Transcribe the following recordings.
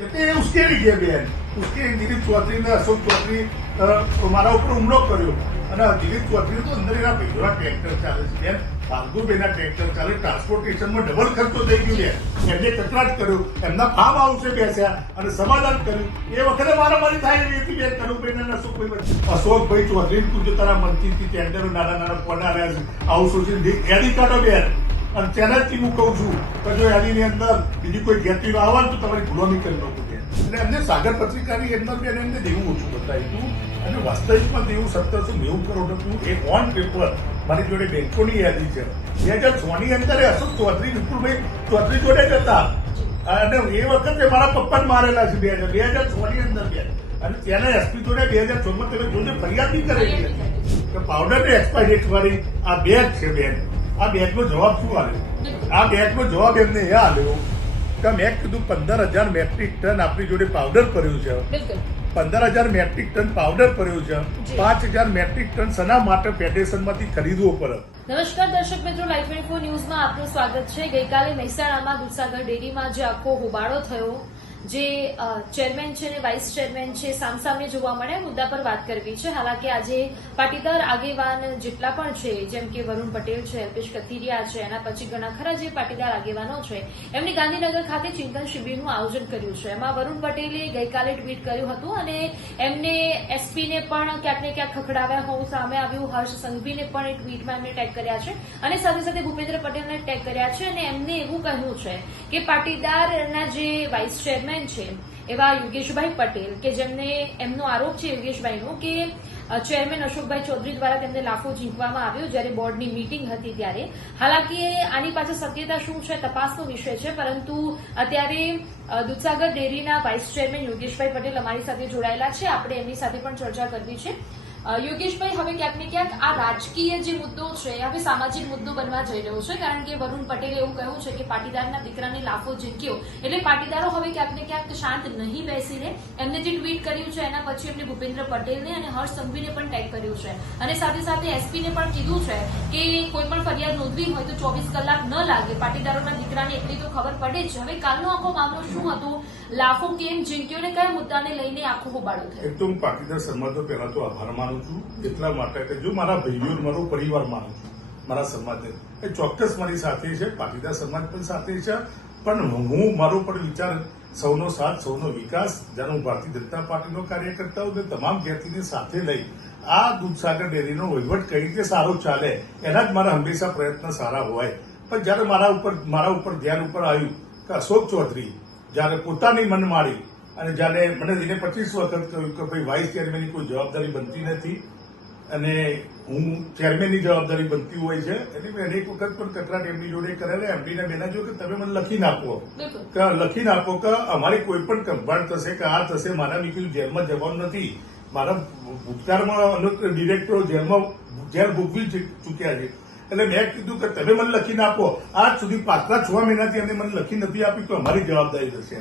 એટલે એ ઉશ્કેરી ગયા બેન ઉશ્કેરી દિલીપ ચૌધરીને અશોક ચૌધરી મારા ઉપર હુમલો કર્યો. અને દિલીપ ચૌધરી તો અંદર એના ભેગોના ટ્રેક્ટર ચાલે છે. બેન ફાલ્ગુબેના ટ્રેક્ટર ચાલે ટ્રાન્સપોર્ટેશનમાં ડબલ ખર્ચો થઈ ગયો બેન એમને કચરાટ કર્યો, એમના ફાર્મ હાઉસે બેસ્યા અને સમાધાન કર્યું. એ વખતે મારામારી થાય એવી હતી બેન કનુભાઈ અને અશોકભાઈ. અશોકભાઈ ચૌધરી તું જો તારા મનથી ટેન્ડરો નાના નાના ફોન આવ્યા છે સોશિયલ યાદી કાઢો બેન. અને તેનાથી હું કહું છું કે જો એની અંદર બીજી કોઈ ગેરરીતિ આવે તો તમારી ગુલામી કરી નાખો બેન. એટલે એમને સાગર પત્રિકાની અંદર બેન એમને દેવું ઓછું બતાવ્યું અને વાસ્તવિકમાં દેવું સત્તરસો નેવું કરોડ હતું. એ ઓન પેપર મારી જોડે બેંકોની યાદી છે. બે હજાર છ ની અંદર અશોક ચૌધરી, વિપુલભાઈ ચૌધરી જોડે જ હતા. અને એ વખતે મારા પપ્પા મારેલા છે બે હજાર. બે હજાર છ ની અંદર બે. અને ત્યાંના એસપી જોડે બે હજાર ચોમાં તમે જોડે ફરિયાદ બી કરેલી હતી. કે પાવડર ને એક્સપાયરી વાળી આ બેગ છે બેન. આ બેગનો જવાબ શું આવ્યો આ બેગનો જવાબ એમને એ આવ્યો કે મેં કીધું પંદર હજાર મેટ્રિક ટન આપણી જોડે પાવડર પડ્યું છે. પંદર હજાર મેટ્રિક ટન પાવડર પડ્યું છે. પાંચ હજાર મેટ્રિક ટન સના માટે ફેડરેશનમાંથી ખરીદવો પડે? નમસ્કાર દર્શક મિત્રો લાઈવ ટ્વેન્ટી ફોર ન્યૂઝમાં આપનું સ્વાગત છે. ગઈકાલે મહેસાણામાં દૂધસાગર ડેરીમાં જે આખો હોબાળો થયો જે ચેરમેન છે ને વાઇસ ચેરમેન છે, સામસામે જોવા મળ્યા મુદ્દા પર વાત કરવી છે. હાલાકી આજે પાટીદાર આગેવાન જેટલા પણ છે, જેમ કે વરુણ પટેલ છે, અલ્પેશ કથિરિયા છે, એના પછી ઘણા ખરા જે પાટીદાર આગેવાનો છે, એમણે ગાંધીનગર ખાતે ચિંતન શિબિરનું આયોજન કર્યું છે. એમાં વરુણ પટેલે ગઈકાલે ટ્વીટ કર્યું હતું અને એમને એસપીને પણ ક્યાંક ને ક્યાંક ખખડાવ્યા હોવું સામે આવ્યું. હર્ષ સંઘવીને પણ એ ટ્વીટમાં એમને ટેગ કર્યા છે અને સાથે સાથે ભૂપેન્દ્ર પટેલને ટેગ કર્યા છે અને એમને એવું કહ્યું છે કે પાટીદારના જે વાઇસ ચેરમેન છે એવા યોગેશભાઈ પટેલ કે જેમને એમનો આરોપ છે યોગેશભાઈનો કે ચેરમેન અશોકભાઈ ચૌધરી દ્વારા તેમને લાફો ઝીંકવામાં આવ્યો જ્યારે બોર્ડની મીટિંગ હતી ત્યારે. હાલાકી આની પાછળ શક્યતા શું છે તપાસનો વિષય છે, પરંતુ અત્યારે દૂધસાગર ડેરીના વાઇસ ચેરમેન યોગેશભાઈ પટેલ અમારી સાથે જોડાયેલા છે. આપણે એમની સાથે પણ ચર્ચા કરવી છે. યોગેશભાઈ, હવે ક્યાંક ને ક્યાંક આ રાજકીય જે મુદ્દો છે હવે સામાજિક મુદ્દો બનવા જઈ રહ્યો છે, કારણ કે વરુણ પટેલે એવું કહ્યું છે કે પાટીદારના દીકરાને લાફો ઝીંક્યો. એટલે પાટીદારો હવે ક્યાંક ને ક્યાંક શાંત નહીં બેસી રહે એમને જે ટ્વીટ કર્યું છે, એના પછી એમને ભૂપેન્દ્ર પટેલને અને હર્ષ સંઘવીને પણ ટેગ કર્યું છે. અને સાથે સાથે એસપીને પણ કીધું છે કે કોઈ પણ ફરિયાદ નોંધવી હોય તો ચોવીસ કલાક ન લાગે. પાટીદારોના દીકરાને એટલી તો ખબર પડે જ. હવે કાલનો આખો મામલો શું હતો? લાફો કેમ ઝીંક્યો ને કયા મુદ્દાને લઈને આખો હોબાળો થયો? એકદમ પાટીદાર સમાજ પહેલા તો આભાર માનું છું એટલા માટે કે જો મારા ભાઈઓ મારો પરિવાર માનું છું, મારા સમાજને. એ ચોક્કસ મારી સાથે છે, પાટીદાર સમાજ પણ સાથે છે, પણ હું મારો પણ વિચાર સૌનો સાથ, સૌનો વિકાસ, જ્યારે હું ભારતીય જનતા પાર્ટીનો કાર્યકર્તા હું તમામ વ્યક્તિને સાથે લઈ આ દૂધસાગર ડેરીનો વહીવટ કઈ રીતે સારો ચાલે, એના જ મારા હંમેશા પ્રયત્ન સારા હોય. પણ જ્યારે મારા ઉપર મારા ઉપર ધ્યાન ઉપર આવ્યું કે અશોક ચૌધરી જ્યારે પોતાની મન મારી અને જ્યારે મને એને પચીસ વખત કહ્યું કે ભાઈ વાઇસ ચેરમેનની કોઈ જવાબદારી બનતી નથી. અને હું ચેરમેનની જવાબદારી બનતી હોય છે. એટલે મેં અનેક વખત પણ કકરાટ એમની જોડે કરેલા. એમડીના મેના જો કે તમે મને લખી નાખો. કે લખી નાખો કે અમારી કોઈ પણ કંભાળ થશે કે આ થશે મારા નીકળ્યું જેલમાં જવાનું નથી. મારા ભૂતકાળમાં અનેક ડિરેક્ટરો જેલમાં જેલ ભોગવી ચૂક્યા છે. એટલે મેં કીધું કે તમે મને લખી નાખો આજ સુધી પાછલા છ મહિનાથી એમને મને લખી નથી આપી તો અમારી જવાબદારી થશે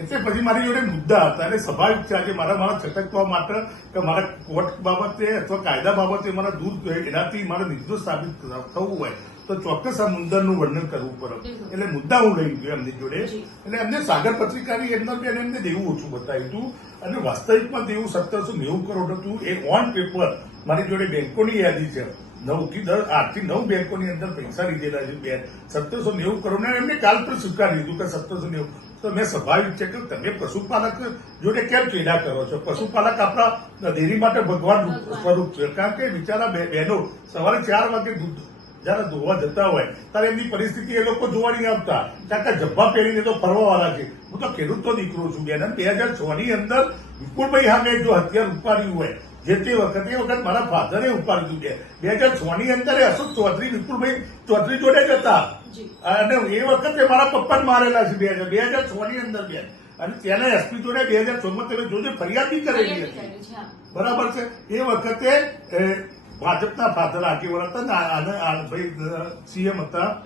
એટલે પછી મારી જોડે મુદ્દા હતા. એટલે સ્વાભાવિક છે આજે મારા મારા છટકવા માત્ર કે મારા કોર્ટ બાબતે અથવા કાયદા બાબતે મારા દૂર એનાથી મારા નિર્દોષ સાબિત થવું હોય તો ચોક્કસ આ મુદ્દાનું વર્ણન કરવું પડે. એટલે મુદ્દા હું લઈ ગયો એમની જોડે. એટલે એમને સાગર પત્રિકાની અંદર બી એમને દેવું ઓછું બતાવ્યું હતું. અને વાસ્તવિકમાં દેવું સત્તરસો નેવું કરોડ હતું. એ ઓન પેપર મારી જોડે બેંકોની યાદી છે. નવથી દસ આઠથી નવ બેંકોની અંદર પૈસા લીધેલા છે. બે સત્તરસો નેવું કરોડ ને એમને કાલ પર સ્વીકારી લીધું કે સત્તરસો નેવું. તો મેં સ્વાભાવિક છે કે તમે પશુપાલક જોડે કેમ ચેડા કરો છો? પશુપાલક આપણા ડેરી માટે ભગવાન સ્વરૂપ છે. કારણ કે બિચારા બહેનો સવારે ચાર વાગે દૂધ જયારે ધોવા જતા હોય ત્યારે એમની પરિસ્થિતિ એ લોકો જોવા નહીં આવતા. કારણ કે જબ્બા પહેરીને તો ફરવા વાળા છે. હું તો ખેડૂતનો દીકરો છું બેન. બે હજાર છ ની અંદર વિપુલભાઈ સામે જો હથિયાર ઉપાડ્યું હોય જે વખત એ વખત મારા ફાધરે ઉપાડ્યું બે. બે હજાર છ ની અંદર અશોક ચૌધરી વિપુલભાઈ ચૌધરી જોડે જ હતા. અને એ વખતે મારા પપ્પાને મારેલા છે બે હજાર. બે હજાર છ ની અંદર બે. અને તેના એસપી જોડે બે હજાર છ માં તમે જોજો ફરિયાદ બી કરેલી હતી છે. બરાબર છે? એ વખતે ભાજપના ફાધર આગેવાન હતા ને આ- આને- આ સીએમ હતા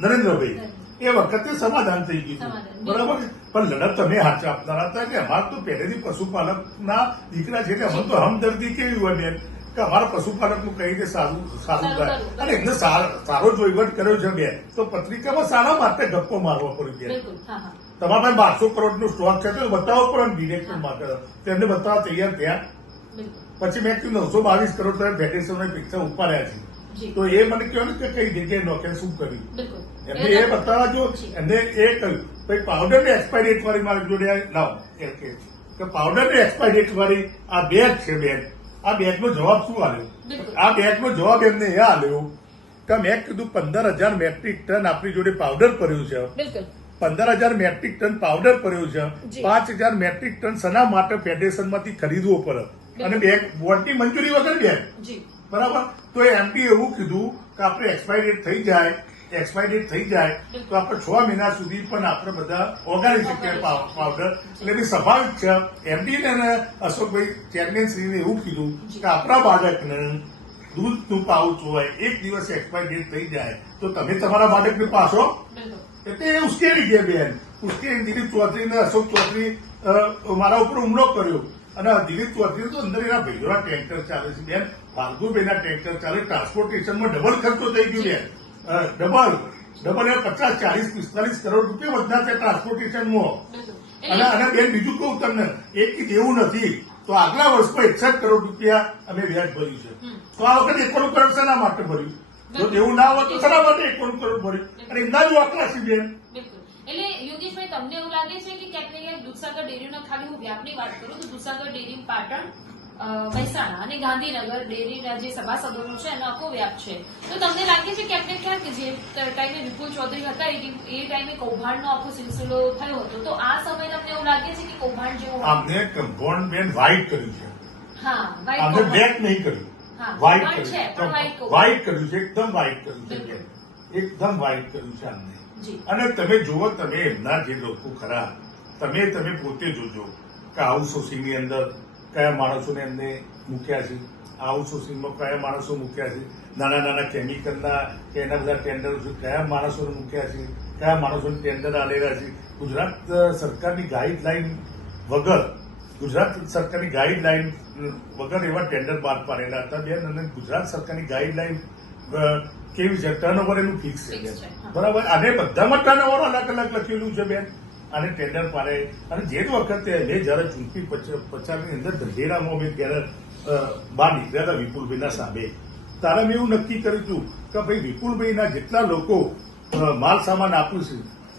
નરેન્દ્રભાઈ. એ વખતે સમાધાન થઈ ગયું બરાબર? પણ લડત તમે હાથ આપનારા હતા કે અમારે તો પહેલેથી પશુપાલકના દીકરા છે એટલે અમે તો હમદર્દી કેવી હોય કે અમારા પશુપાલકનું કઈ રીતે સારું સારું થાય. અને એમને સારો વહીવટ કર્યો છે બે તો પત્રિકામાં સારા માટે ગપ્પો મારવા પડ્યો બેન. હા તમારા પાસે બારસો કરોડનો સ્ટોક છે તો બતાવો પણ ડિરેક્ટર માટે. તેમને બતાવવા તૈયાર થયા. પછી મેં કીધું નવસો બાવીસ કરોડ તમે ફેડરેશનને પૈસા ઉપાડ્યા છે. તો એ મને કહો ને કે કઈ જગ્યાએ નોકે શું કર્યું એમને એ બતાવવા જો જી. એમને એ કહ્યું ભાઈ પાવડર ને એક્સપાયરી ડેટ વાળી મારી જોડે લાવો. એ કે કે પાવડર ને એક્સપાયરી ડેટ વાળી આ બેગ છે બેગ આ બેગ નો જવાબ શું આવ્યો આ બેગ નો જવાબ એમને એ આલ્યો કે મેં કીધું પંદર હજાર મેટ્રિક ટન આપણી જોડે પાવડર પડ્યું છે. પંદર હજાર મેટ્રિક ટન પાવડર પડ્યું છે. પાંચ હજાર મેટ્રિક ટન સના માટે ફેડરેશનમાંથી ખરીદવો પડે? અને બેગ બોર્ડની મંજૂરી વગર બેગ બરાબર? તો એમપી એવું કીધું કે આપણે એક્સપાયરી ડેટ થઈ જાય એક્સપાયરી ડેટ થઈ જાય તો આપણે છ મહિના સુધી પણ આપણે બધા ઓગાળી શકીએ પાવ- પાવડર. એટલે બી સ્વાભાવિક છે એમડી ને અશોકભાઈ ચેરમેનશ્રીને એવું કીધું કે આપણા બાળકને દૂધનું પાઉચ હોય એક દિવસ એક્સપાયરી ડેટ થઈ જાય તો તમે તમારા બાળકને પાછો એટલે એ ઉશ્કેરી ગયા બેન. ઉશ્કેરી દિલીપ ચૌધરી ને અશોક ચૌધરી મારા ઉપર હુમલો કર્યો. અને દિલીપ ચોધરી તો અંદર એના ભાઈઓના ટેન્કર ચાલે છે. બેન ફાલ્ગુબેના ટેન્કર ચાલે ટ્રાન્સપોર્ટેશનમાં ડબલ ખર્ચો થઈ ગયો બેન. ડબલ ડબલ એ પચાસ ચાલીસ પિસ્તાલીસ કરોડ રૂપિયા વધ્યા છે ટ્રાન્સપોર્ટેશનમાં અને અને બેન બીજું કહું તમને એક એવું નથી તો આગલા વર્ષમાં એકસઠ કરોડ રૂપિયા અમે વ્યાજ ભર્યું છે. તો આ વખતે એકોણું કરોડ શેના માટે ભર્યું? જો એવું ના હોય તો શેના માટે એકોણું કરોડ ભર્યું? અને એમના જ વાકરા છે બેન. એટલે યોગેશભાઈ તમને એવું લાગે છે કે ક્યાંક ને ક્યાંક દૂધસાગર ડેરીનો ખાલી હું વ્યાપની વાત કરું તો દૂધસાગર ડેરી પાટણ મહેસાણા અને ગાંધીનગર ડેરીના જે સભાસદોનો છે એનો આખો વ્યાપ છે. તો તમને લાગે છે ક્યાંક ને ક્યાંક જે ટાઈમે વિપુલ ચૌધરી હતા એ ટાઈમે કૌભાંડનો આખો સિલસિલો થયો હતો. તો આ સમય તમને એવું લાગે છે કે કૌભાંડ જેવું આપણે કમ્પાઉન્ડ બેન વ્હાઇટ કર્યું છે. હા આમને બ્લેક નહીં કર્યું. વ્હાઇટ કૌભાંડ છે, કર્યું વ્હાઇટ કર્યું છે એકદમ વ્હાઇટ કર્યું છે એકદમ વ્હાઇટ કર્યું છે આમને. જી અને તમે જુઓ, તમે એમના જે લોકો ખરા, તમે તમે પોતે જોજો કે હાઉસ હાઉસિંગની અંદર કયા માણસોને એમને મૂક્યા છે? હાઉસ હાઉસિંગમાં કયા માણસો મૂક્યા છે? નાના નાના કેમિકલના કે એના બધા ટેન્ડરો કયા માણસોને મૂક્યા છે? કયા માણસોને ટેન્ડર આલેલા છે? ગુજરાત સરકારની ગાઈડલાઈન વગર, ગુજરાત સરકારની ગાઈડલાઈન વગર એવા ટેન્ડર બહાર પાડેલા હતા બેન, અને ગુજરાત સરકારની ગાઈડલાઈન કેવી છે? ટર્નઓવર એનું ફિક્સ છે બેન. બરાબર? આને બધામાં ટર્નઓવર અલગ અલગ લખેલું છે બેન. અને ટેન્ડર પાડે. અને જે વખતે મેં જયારે ચૂંટણી પ્રચારની અંદર ધંધેડામાં મેં ત્યારે બહાર નીકળ્યા હતા વિપુલભાઈના સામે. ત્યારે મેં એવું નક્કી કર્યું હતું કે ભાઈ વિપુલભાઈના જેટલા લોકો માલ સામાન આપ્યું છે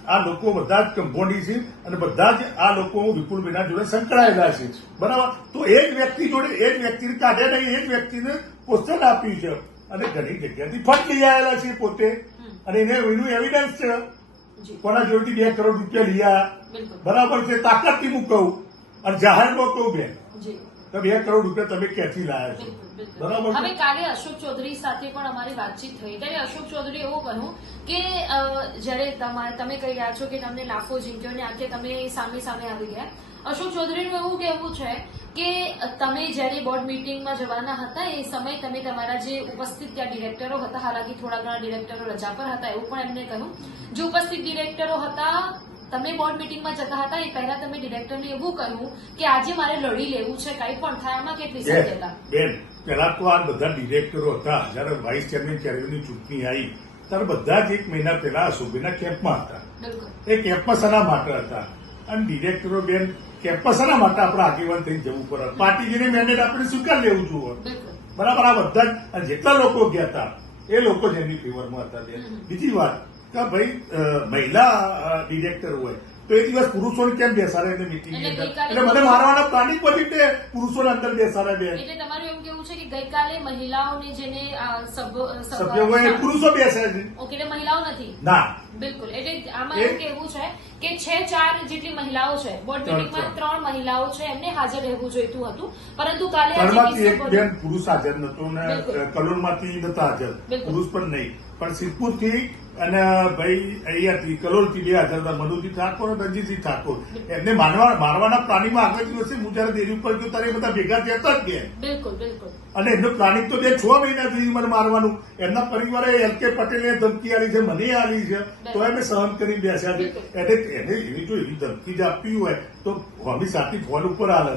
આ લોકો બધા જ કંપોની છે અને બધા જ આ લોકો વિપુલભાઈના જોડે સંકળાયેલા છે. બરાબર? તો એક વ્યક્તિ જોડે એક વ્યક્તિને કાઢે નહીં એક વ્યક્તિને પોસ્ટર આપ્યું છે. અને ઘણી જગ્યાથી ફંડ લઈ આવેલા છે પોતે. અને એને એનું એવિડન્સ છે. કોના જોડેથી બે કરોડ રૂપિયા લીયા બરાબર છે તાકાતથી હું કહું અને જાહેરમાં કહું બેન તો બે કરોડ રૂપિયા તમે ક્યાંથી લાયા છો. બરાબર હવે કાલે અશોક ચૌધરી સાથે પણ અમારી વાતચીત થઈ. ત્યારે અશોક ચૌધરી એવું કહ્યું કે જ્યારે તમારે તમે કહી રહ્યા છો કે તમને લાફો જીંક્યો ને આખે તમે સામે સામે આવી ગયા. અશોક ચૌધરીનું એવું કહેવું છે કે તમે જ્યારે બોર્ડ મિટિંગમાં જવાના હતા એ સમયે તમે તમારા જે ઉપસ્થિત ત્યાં ડિરેક્ટરો હતા હાલાકી થોડા ઘણા ડિરેક્ટરો રજા પર હતા એવું પણ એમને કહ્યું. જે ઉપસ્થિત ડિરેક્ટરો હતા તમે બોર્ડ મિટિંગમાં જતા હતા એ પહેલા તમે ડિરેક્ટરને એવું કહ્યું કે આજે મારે લડી લેવું છે કઈ પણ થાય આમાં કેટલી હતા? બેન પેલા તો આ બધા ડિરેક્ટરો હતા જયારે વાઇસ ચેરમેન ચેરમેનની ચૂંટણી આવી ત્યારે બધા જ એક મહિના પહેલા સુબીના કેમ્પમાં હતા. બિલકુલ. એ કેમ્પમાં સલાહ માટે હતા. અને ડિરેક્ટરો બેન કેમ્પમાં શાના માટે આપણે આગેવાન થઈ જવું પડે. પાર્ટીજીને મેન્ડેટ આપણે સ્વીકાર લેવું જોઈએ. બરાબર આ બધા જ જેટલા લોકો ગયા હતા એ લોકો જ એમની ફેવરમાં હતા. બીજી વાત કે ભાઈ મહિલા ડિરેક્ટર હોય તો એ દિવસ પુરુષોને કેમ બેસાડે એને મિટિંગની એટલે મને મારવાના પ્લાનિંગ બધી તે પુરુષોને અંદર બેસાડે બે એટલે તમારું એમ કેવું છે કે ગઈકાલે મહિલાઓને જેને સભ્યો પુરુષો બેસે છે. ઓકે એટલે મહિલાઓ નથી? ના. બિલકુલ. એટલે આમાં એમ કેવું છે કે છે ચાર જેટલી મહિલાઓ છે બોર્ડ મિટિંગમાં ત્રણ. મહિલાઓ છે એમને હાજર રહેવું જોઈતું હતું. પરંતુ કાલે એક બેન પુરુષ હાજર નતો ને. કલોલમાંથી નતા હાજર. પુરુષ પણ નહીં. પણ સિદ્ધપુરથી અને ભાઈ અહીંયાથી કલોલથી બે હાજર હતા મનુજી ઠાકોર અને રણજીતસિંહ ઠાકોર. એમને મારવા મારવાના પ્લાનિંગમાં આગળ દિવસે હું જયારે દેરી ઉપર ગયો ત્યારે બધા ભેગા થયા જ ગયા બિલકુલ બિલકુલ. અને એમનું પ્લાનિંગ તો બે છ મહિનાથી મને મારવાનું. એમના પરિવારે એલ કે પટેલે ધમકી આવી છે મને આવી છે. તો એમ સહન કરી બેસ્યા છે. એને એને એવી જો એવી ધમકી જ આપવી હોય તો હોમી સાથી ફોન ઉપર આલે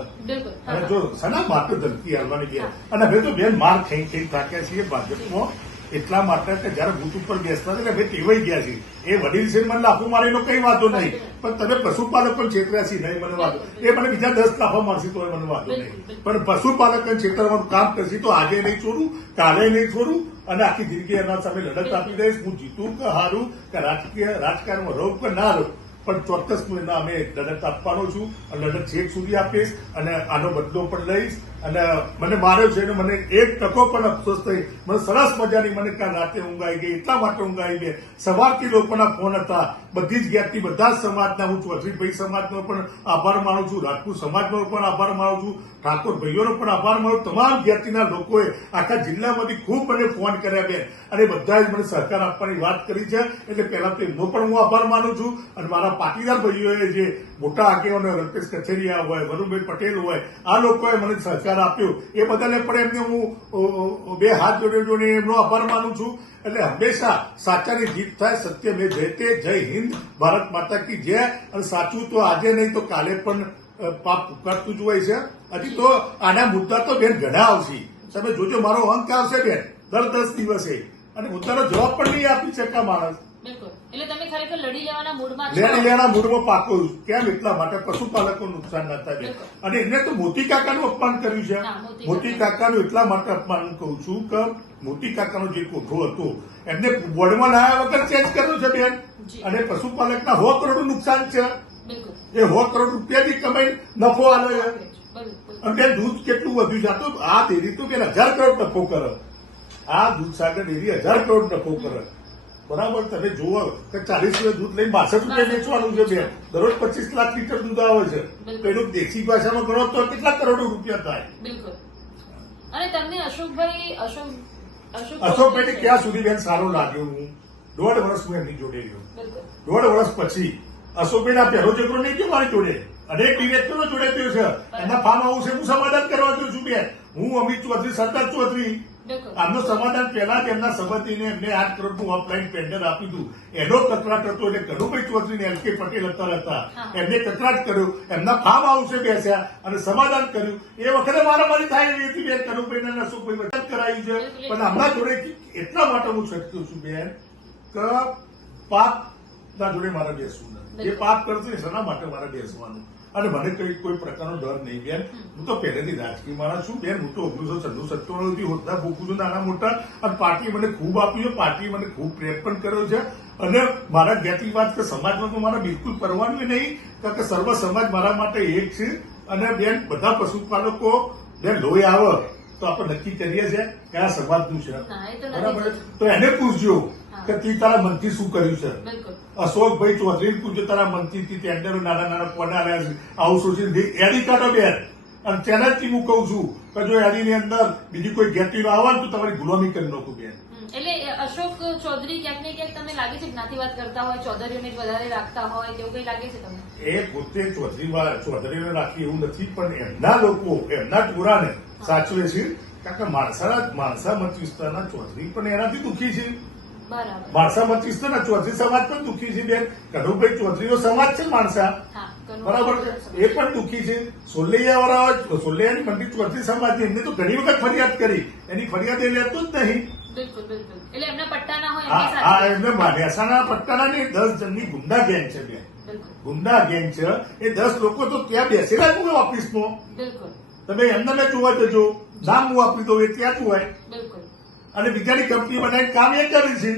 અને જો સના માટે ધમકી આવવાની ગયા અને હવે તો બેન માર ખાઈ ખાઈ થાક્યા છીએ ભાજપમાં. એટલા માટે કે જયારે બૂથ ઉપર બેસતા એટલે અમે ટેવાઈ ગયા છીએ એ વડીલ છે મને લાફો મારીનો કઈ વાંધો નહીં. પણ તમે પશુપાલક પણ છેતર્યા છે, નહીં, મને વાંધો. એ મને બીજા દસ લાફો મારશે તો મને વાંધો નહીં. પણ પશુપાલક છેતરવાનું કામ કરશે તો આજે નહીં છોડું, કાલે નહીં છોડું અને આખી જિંદગી એના સામે લડત આપી દઈશ. હું જીતું કે હારું, કે રાજકીય રાજકારણમાં રહું કે ના રહું, પણ ચોક્કસ હું એના અમે લડત આપવાનો છું. અને લડત છેક સુધી આપીશ અને આનો બદલો પણ લઈશ. અને મને માર્યો છે મને એક ટકો પણ અફસોસ થઈ. મને સરસ મજાની મને ત્યાં રાતે ઊંઘ આવી ગઈ, એટલા માટે ઊંઘ આવી ગઈ. સવારથી લોકોના ફોન હતા. બધી જ જ્ઞાતિ બધા જ સમાજના, હું ચૌધરીભાઈ સમાજનો પણ આભાર માનું છું, રાજપૂત સમાજનો પણ આભાર માનું છું ઠાકોર ભાઈઓનો પણ આભાર માનું તમામ જ્ઞાતિના લોકોએ આખા જિલ્લામાંથી ખૂબ મને ફોન કર્યા બેન. અને બધાએ મને સહકાર આપવાની વાત કરી છે. એટલે પહેલા તો એમનો પણ હું આભાર માનું છું. અને મારા પાટીદાર ભાઈઓએ જે મોટા આગેવાનો રલ્પેશ કચેરિયા હોય, વરુણભાઈ પટેલ હોય, આ લોકોએ મને સહકાર આપ્યો. એ બદલે પણ એમને હું બે હાથ જોડે જોડે એમનો આભાર માનું છું. એટલે હંમેશા સાચાની જીત થાય, સત્ય મેં જયતે જય હિન્દ, ભારત માતા કી જય. અને સાચું તો આજે નહીં તો કાલે પણ પાપ પુકારતું જ હોય છે. હજી તો આના મુદ્દા તો બેન ઘણા આવશે. તમે જોજો, મારો અંક આવશે બેન, દર દસ દિવસે. અને મુદ્દાનો જવાબ પણ નહીં આપી શકતા, માણસ. બિલકુલ. એટલે તમે ખરેખર લડી લેવાના મૂડમાં છો? લેણી લેણા પાકો કેમ? એટલા માટે પશુપાલકો નુકસાન ના થાય. અને એમને તો મોતી કાકાનું અપમાન કર્યું છે. મોતી મોતી કાકાનું. એટલા માટે અપમાન કહું છું કે મોતી કાકાનો જે કોઠો હતો એમને બોર્ડમાં લાયા વગર ચેન્જ કર્યો છે બેન. અને પશુપાલકના સો કરોડ નુકસાન છે. એ સો કરોડ રૂપિયાની કમાઈ નફો આવે છે. અને બેન દૂધ કેટલું વધ્યું છે? આ તો આ ડેરી તો બેન હજાર કરોડ નફો કરે. આ દૂધસાગર ડેરી હજાર કરોડ નફો કરે. બરાબર તમે જુઓ કે ચાલીસ રૂપિયા દૂધ લઈને બાસઠ રૂપિયા વેચવાનું છે બે દરરોજ પચીસ લાખ લીટર દૂધ આવે છે. તો એનું દેશી ભાષામાં ગણો તો કેટલા કરોડો રૂપિયા થાય? બિલકુલ. અને તમને અશોકભાઈ અશોક અશોક અશોકભાઈ ક્યાં સુધી બેન સારો લાગ્યો હું દોઢ વર્ષ હું એમની જોડે રહ્યો. દોઢ વર્ષ પછી અશોકભાઈ ના પહેલો ચક્રો નહીં ગયો મારી જોડે? અનેક ડિરેક્ટરો જોડે થયો છે. એના ફાર્મ હાઉસે હું સમાધાન કરવા ગયો છું બેન. હું અમિત ચૌધરી સરદાર ચૌધરી. આમનું સમાધાન પહેલા જ એમના સંમતિને એમને આઠ કરોડનું ઓફલાઈન ટેન્ડર આપી દીધું. એનો કકરાટ હતો એટલે કનુભાઈ ચૌધરી એલ કે પટેલ અત્યારે હતા. એમને કકરાટ કર્યો એમના ફાર્મ હાઉસે બેસ્યા અને સમાધાન કર્યું. એ વખતે મારામારી થાય એવી હતી બેન કનુભાઈ શું કોઈ મદદ કરાવી છે. પણ હમણાં જોડે એટલા માટે હું છટક્યો છું બેન કે પાપ ના જોડે મારે બેસવું નથી. એ પાપ કરશે ને શેના માટે મારે બેસવાનું. અને મને કઈ કોઈ પ્રકારનો ડર નહીં, બેન. હું તો પહેલેથી રાજકીય માણસ છું, બેન. હું તો ઓગણીસો છન્નું સત્તાણું થી હોદ્દા ભૂખું છું નાના મોટા. અને પાર્ટી મને ખૂબ આપ્યું છે, પાર્ટીએ મને ખૂબ પ્રેમ પણ કર્યો છે. અને મારા જ્ઞાતિ વાત કે સમાજમાં તો મારા બિલકુલ કરવાનું નહીં, કારણ કે સર્વ સમાજ મારા માટે એક છે. અને બેન, બધા પશુપાલકો, બેન, લોહી આવે તો આપણે નક્કી કરીએ છીએ કયા સમાજનું છે. તો બરાબર? તો એને પૂછજો કે તી તારા મનથી શું કર્યું છે. અશોકભાઈ ચૌધરી પૂછજો તારા મંત્રીથી ટેન્ડરો નાના નાના કોના આવ્યા છે. સોચીને એડી કાઢો બેન. અને તેનાથી હું કહું છું કે જો એની અંદર બીજી કોઈ જ્ઞાતિનો આવે તો તમારી ગુલામી કરી નાખું બેન. એટલે અશોક ચૌધરી ક્યાંક ને ક્યાંક તમને લાગે છે જ્ઞાતિવાદ કરતા હોય ચૌધરીઓને વધારે રાખતા હોય તેવું કઈ લાગે છે તમને? એ પોતે ચૌધરી ચૌધરીને રાખી એવું નથી પણ એમના લોકો એમના ટોળાને સાચવે છે કારણ કે માણસા માણસા મત વિસ્તારના ચૌધરી પણ એનાથી દુઃખી છે. માણસા મત વિસ્તારના ચૌધરી સમાજ પણ દુઃખી છે બેન. કનુભાઈ ચૌધરીનો સમાજ છે માણસા. બરાબર? છે એ પણ દુઃખી છે. સોલૈયા વાળા સોલૈયાની મંડી ચૌધરી સમાજ એમને તો ઘણી વખત ફરિયાદ કરી. એની ફરિયાદ એ લેતો જ નહીં. બિલકુલ બિલકુલ. એટલે એમના પટ્ટાના હોય આ એમની આ એમને મહેસાણા પટ્ટાના ની દસ જણની ગુંડા ગેંગ છે બેન. ગુંડા ગેંગ છે. એ દસ લોકો તો ત્યાં બેસેલા જ હોય ઓફિસમાં. બિલકુલ. તમે એમને જોવા જજો નામ હું આપી દઉં એ ત્યાં હોય. અને બીજાની કંપની બનાવીને કામ એ કરી છે.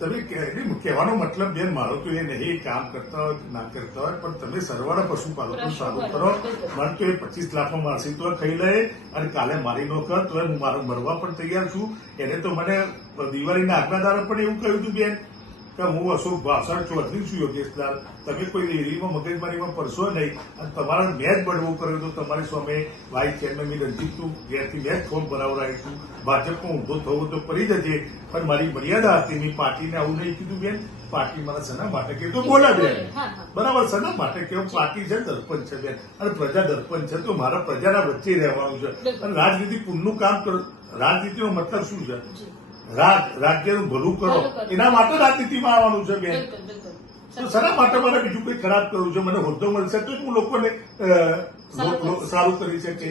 તમે કહેવાનો મતલબ બેન મારો તો એ નહીં કામ કરતા હોય ના કરતા હોય પણ તમે સરવાળા પશુપાલકો સારું કરો. મને તો એ પચીસ લાખમાં મારસી તો ખાઈ લે અને કાલે મારી નો કર તો હું મારો મરવા પણ તૈયાર છું. એને તો મને દિવાળીના આજ્ઞાદારે પણ એવું કહ્યું હતું બેન. કે હું અશોક ભાષણ ચૌધરી છું યોગેશલાલ તમે કોઈ રેલીમાં મગજમારીમાં પડશો નહીં અને તમારા મેચ બળવો કર્યો તો તમારી સામે વાઇસ ચેરમેન મેં રંજીતું ઘેરથી મેચ ફોર્મ ભરાવડાવ્યું છું. ભાજપમાં ઊંધો થવો તો પડી જજે પણ મારી મર્યાદા હતી. મેં પાર્ટીને આવું નહીં કીધું બેન. પાર્ટી મારા સના માટે કે તો બોલા બેન. બરાબર સના માટે કે પાર્ટી છે દર્પણ છે બેન. અને પ્રજા દર્પણ છે તો મારા પ્રજાના વચ્ચે રહેવાનું છે. અને રાજનીતિ પુણ્યનું કામ કરો. રાજનીતિનો મતલબ શું છે? રાજ રાજ્યનું ભલું કરો. એના માટે રાજનીતિમાં આવવાનું છે બેન. તો શેના માટે મારે બીજું કંઈ ખરાબ કરવું છે? મને હોદ્દો મળશે તો હું લોકોને સારું કરી શકે.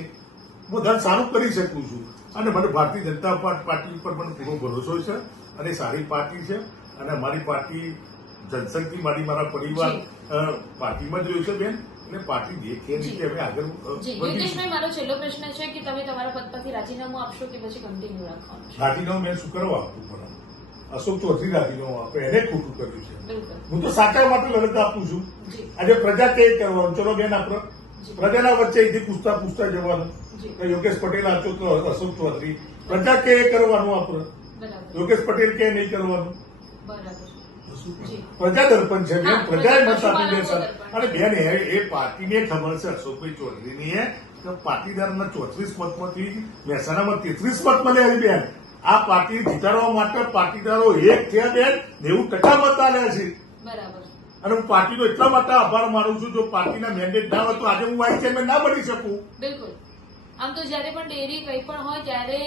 હું ધન સારું કરી શકું છું. અને મને ભારતીય જનતા પાર્ટી ઉપર મને પૂરો ભરોસો છે અને સારી પાર્ટી છે. અને અમારી પાર્ટી જનસંઘથી મારી મારા પરિવાર પાર્ટીમાં જ રહ્યું છે બેન. એટલે પાર્ટી દેખે એ રીતે અમે આગળ જી. યોગેશભાઈ મારો છેલ્લો પ્રશ્ન છે કે તમે તમારા પદ પરથી રાજીનામું આપશો કે પછી કન્ટિન્યુ રાખવાનું રાજીનામું મેં શું કરવા આપતું પણ અશોક ચૌધરી રાજીનામું આપે એને ખોટું કર્યું છે. હું તો સાચા માટે લડત આપું છું. આજે પ્રજા કે કરવાનું? ચલો બેન આપણે. જી. પ્રજાના વચ્ચે અહીંથી પૂછતા પૂછતા જવાનું. કે યોગેશ પટેલ આચો તો અશોક ચૌધરી. પ્રજા કે કરવાનું આપણે? યોગેશ પટેલ કે નહીં કરવાનું? બરાબર. જી પ્રજા દર્પણ છે બેન પ્રજાએ મત આપી દે સર. અને બેન એ પાર્ટીને ખબર છે અશોકભાઈ ચૌધરીની પાટીદારના ચોત્રીસ મતમાંથી મહેસાણામાં તેત્રીસ મત મળ્યા આવી બેન. આ પાર્ટી જીતાડવા માટે પાટીદારો એક થયા બેન નેવું ટકા મત આવ્યા છે. અને હું પાર્ટીનો એટલા માટે આભાર માનું છું જો પાર્ટીના મેન્ડેટ ના હોય તો આજે હું વાઇસ ચેરમેન ના બની શકું. બિલકુલ. આમ તો જ્યારે પણ ડેરી કંઈ પણ હોય ત્યારે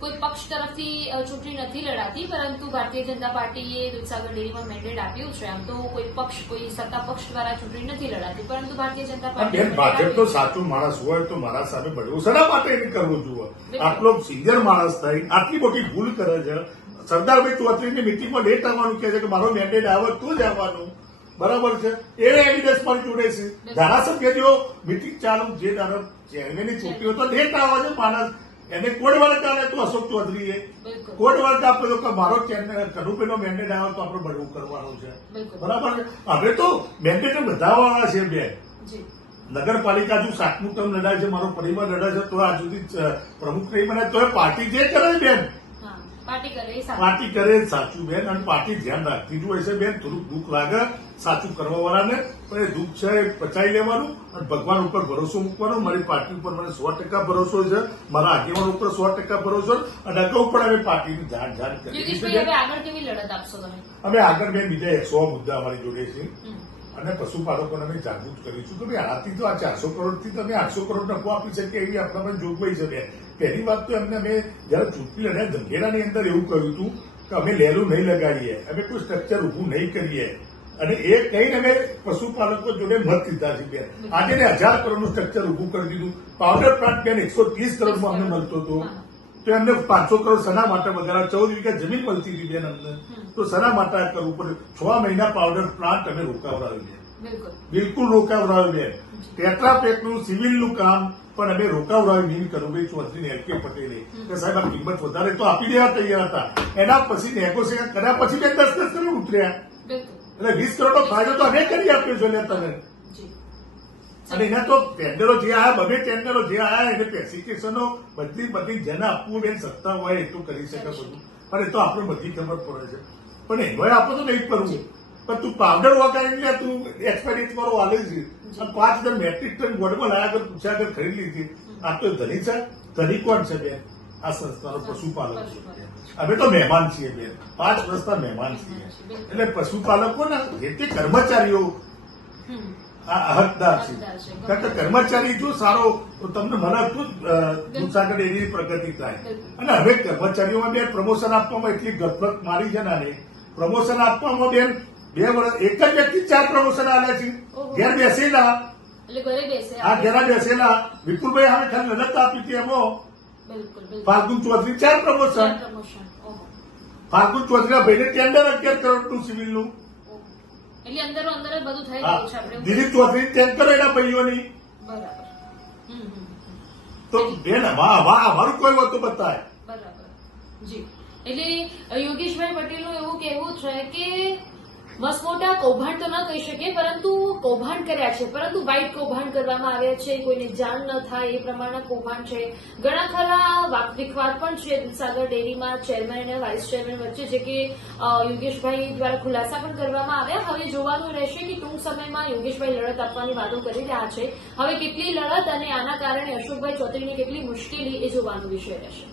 કોઈ પક્ષ તરફથી ચૂંટણી નથી લડાતી પરંતુ ભારતીય જનતા પાર્ટીએ દૂધસાગર ડેરીમાં મેન્ડેટ આપ્યું છે. આમ તો કોઈ પક્ષ કોઈ સત્તા પક્ષ દ્વારા ચૂંટણી નથી લડાતી પરંતુ ભારતીય જનતા પાર્ટી ભાજપ તો સાચો માણસ હોય તો મારા સામે બળવો. શેના માટે એને કરવું જોઈએ આટલો સિનિયર માણસ થઈ આટલી મોટી ભૂલ કરે છે. સરદારભાઈ ચૌધરીની મિટિંગમાં ડેટ આવવાનું કહે છે કે મારો મેન્ડેટ આવે તો જ આવવાનું. બરાબર છે? એ એવિડન્સ પણ જોડે છે. ધારાસભ્ય જો મિટિંગ ચાલુ જે ધારા ચેરમેનની છોકરીઓ તો લેટ આવે છે માણસ. એને કોડ વર્ક તો અશોક ચૌધરીએ. એ કોડ વર્ક આપે મારો કે મારો કનુપેનો મેન્ડેટ આવે તો આપણે બધું કરવાનું છે. બરાબર છે? હવે તો મેન્ડેટ વધારવાના છે બેન નગરપાલિકા જો સાતમું ટર્મ લડાય છે મારો પરિવાર લડાય છે તો આ સુધી પ્રમુખ નહીં બને તો એ પાર્ટી જે કરે બેન. પાર્ટી કરે સાચું. બેન અને પાર્ટી ધ્યાન રાખતી જ હોય છે બેન. થોડુંક દુઃખ લાગે સાચું કરવા વાળાને પણ એ દુઃખ છે એ પચાવી લેવાનું અને ભગવાન ઉપર ભરોસો મૂકવાનો. મારી પાર્ટી ઉપર મને સો ટકા ભરોસો છે મારા આગેવાન ઉપર સો ટકા ભરોસો અને અગાઉ પણ અમે પાર્ટીની ધ્યાન ધ્યાન કરી. હવે આગળ બેન બીજા એકસો મુદ્દા અમારી જોડે છે. અને પશુપાલકોને અમે જાગૃત કરીશું કે ભાઈ આનાથી તો આ ચારસો કરોડથી તમે આઠસો કરોડ નફો આપી શકીએ એવી આપણામાં જોગવાઈ છે. પહેલી વાત તો એમને અમે જયારે ચૂંટણી લડ્યા ધંધેરાની અંદર એવું કહ્યું હતું કે અમે લેલું નહીં લગાડીએ, અમે કોઈ સ્ટ્રક્ચર ઊભું નહીં કરીએ. અને એ કહીને અમે પશુપાલકો જોડે મત લીધા છે બેન. આજે ને હજાર કરોડનું સ્ટ્રક્ચર ઊભું કરી દીધું. પાવડર પ્લાન્ટ બેન એકસો ત્રીસ કરોડમાં અમને મળતો હતો. તો એમને પાંચસો કરોડ સના માટે વગેરે ચૌદ વીઘા જમીન મળતી હતી બેન અમને. તો સના માટે કરવું પડે. છ મહિના પાવડર પ્લાન્ટ અમે રોકાવડાવી બિલકુલ. રોકાવડાવ્યું બેન ટેટ્રાપેકનું સિવિલનું કામ પણ અમે રોકાવડાવ્યું નીલ કરુભાઈ ચૌધરી એલ કે પટેલે? કે સાહેબ આ કિંમત વધારે તો આપી દેવા તૈયાર હતા. એના પછી નેગોશિએશન કર્યા પછી બે દસ દસ કરોડ ઉતર્યા. એટલે વીસ કરોડનો ફાયદો તો અમે કરી આપ્યો છે ને તમે અને એના તો ટેન્ડરો જે આયા બબે ટેન્ડરો જે આયા એને પેસિફિકેશનો બધી બધી જેને આપવું બેન સત્તા હોય એટલું કરી શકે બધું. પણ એ તો આપણે બધી ખબર પડે છે. પણ એમાં આપો તો નહીં કરવું પણ તું પાવડર વગાડી લે, તું એક્સપેરિમેન્ટ કરો હાલે છે પાંચ હજાર મેટ્રિક ટન ગોળમાં લાયા કર, પૂછ્યા કર, ખરીદી લીધી. આ તો ધની છે? ધની કોણ છે બેન? આ સંસ્થાનો પશુપાલક છે અમે તો મહેમાન છીએ બેન. પાંચ વર્ષના મહેમાન છીએ. એટલે પશુપાલકોના જે તે કર્મચારીઓ આ હકદાર છે. કારણ કે કર્મચારી જો સારો તમને મને દૂધસાગર ડેરીની પ્રગતિ થાય. અને હવે કર્મચારીઓમાં બેન પ્રમોશન આપવામાં એટલી ગફલત મારી છે ને. પ્રમોશન આપવામાં બેન બે વર્ષ એક જ વ્યક્તિ ચાર પ્રમોશન આવ્યા છે. ઘેર બેસેલા. આ ઘેરા બેસેલા. વિપુલભાઈ હવે ખાલી લડત આપી હતી એમાં. ફાલ્ગુન ચૌધરી ચાર પ્રમોશન ફાલ્ગુન ચૌધરી ભાઈને ટેન્ડર અગિયાર કરોડનું સિવિલનું. દિલીપ ચૌધરી ટેન્કર એના ભાઈઓની. તો બેન વાહ વાહ અમારું કોઈ વસ્તુ બતાય બરાબર. જી. એટલે યોગેશભાઈ પટેલનું એવું કહેવું છે કે મસમોટા કૌભાંડ તો ન કહી શકીએ પરંતુ કૌભાંડ કર્યા છે. પરંતુ વાઇટ કૌભાંડ કરવામાં આવ્યા છે. કોઈને જાણ ન થાય, એ પ્રમાણના કૌભાંડ છે. ઘણા ખરા વિખવાદ પણ છે. દૂધસાગર ડેરીમાં ચેરમેન અને વાઇસ ચેરમેન વચ્ચે જે કે યોગેશભાઈ દ્વારા ખુલાસા પણ કરવામાં આવ્યા. હવે જોવાનું રહેશે કે ટૂંક સમયમાં યોગેશભાઈ લડત આપવાની વાતો કરી રહ્યા છે. હવે કેટલી લડત અને આના કારણે અશોકભાઈ ચૌધરીને કેટલી મુશ્કેલી એ જોવાનો વિષય રહેશે.